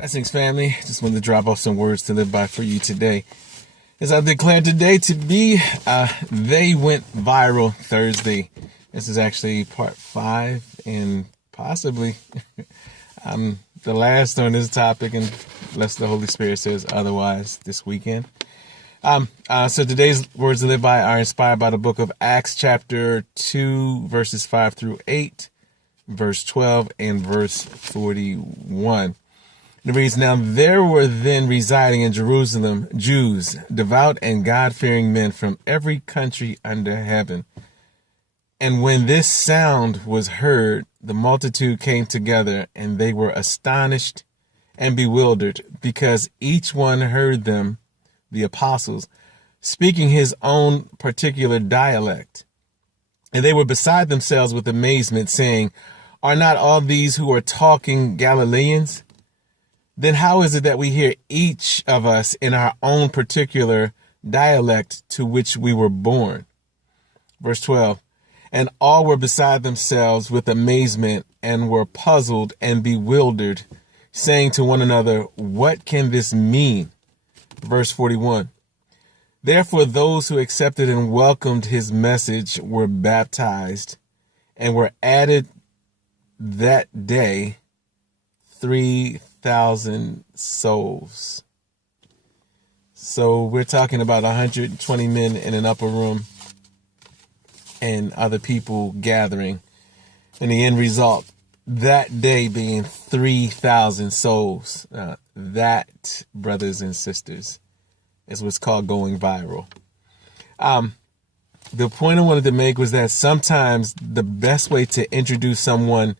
Blessings, family. Just wanted to drop off some words to live by for you today. As I declared today to be, they went viral Thursday. This is actually part 5 and possibly the last on this topic, unless the Holy Spirit says otherwise this weekend. So today's words to live by are inspired by the book of Acts chapter 2, verses 5 through 8, verse 12, and verse 41. It reads, "Now there were then residing in Jerusalem Jews, devout and God-fearing men from every country under heaven. And when this sound was heard, the multitude came together, and they were astonished and bewildered, because each one heard them, the apostles, speaking his own particular dialect. And they were beside themselves with amazement, saying, 'Are not all these who are talking Galileans? Then how is it that we hear each of us in our own particular dialect to which we were born?'" Verse 12, "And all were beside themselves with amazement and were puzzled and bewildered, saying to one another, 'What can this mean?'" Verse 41, "Therefore those who accepted and welcomed his message were baptized, and were added that day 3,000 souls." So we're talking about 120 men in an upper room and other people gathering. And the end result, that day being 3,000 souls. That, brothers and sisters, is what's called going viral. The point I wanted to make was that sometimes the best way to introduce someone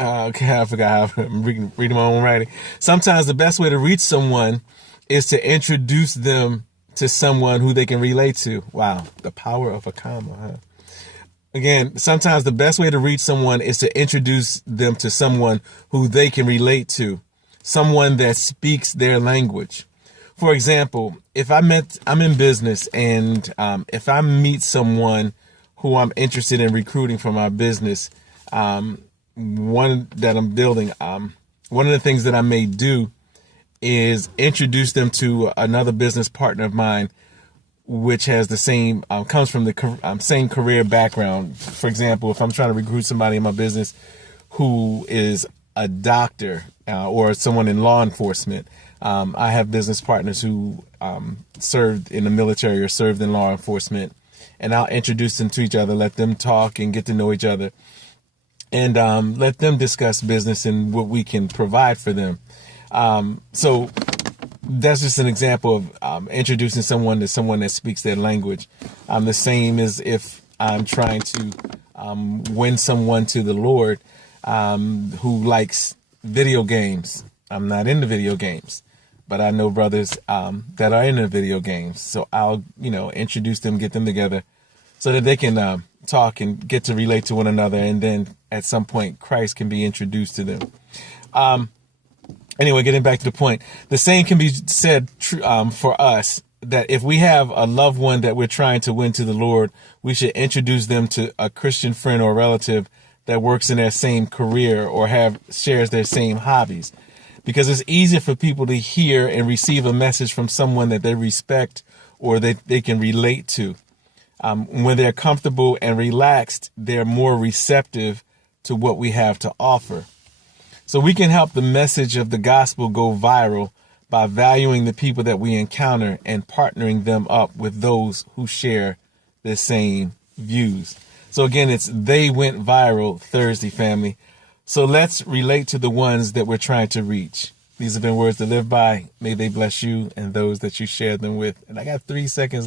I forgot how I'm reading my own writing. Sometimes the best way to reach someone is to introduce them to someone who they can relate to. Wow, the power of a comma, huh? Again, sometimes the best way to reach someone is to introduce them to someone who they can relate to, someone that speaks their language. For example, if I'm in business, and if I meet someone who I'm interested in recruiting for my business, one that I'm building, one of the things that I may do is introduce them to another business partner of mine, which has the same, comes from the same career background. For example, if I'm trying to recruit somebody in my business who is a doctor or someone in law enforcement, I have business partners who served in the military or served in law enforcement, and I'll introduce them to each other, let them talk and get to know each other, and let them discuss business and what we can provide for them. So that's just an example of introducing someone to someone that speaks their language. The same as if I'm trying to win someone to the Lord who likes video games. I'm not into video games, but I know brothers that are into video games. So I'll, introduce them, get them together so that they can talk and get to relate to one another. And then at some point, Christ can be introduced to them. Anyway, getting back to the point, the same can be said for us, that if we have a loved one that we're trying to win to the Lord, we should introduce them to a Christian friend or relative that works in their same career or shares their same hobbies. Because it's easier for people to hear and receive a message from someone that they respect or that they can relate to. When they're comfortable and relaxed, they're more receptive to what we have to offer. So we can help the message of the gospel go viral by valuing the people that we encounter and partnering them up with those who share the same views. So again, it's they went viral Thursday, family. So let's relate to the ones that we're trying to reach. These have been words to live by. May they bless you and those that you share them with. And I got 3 seconds left.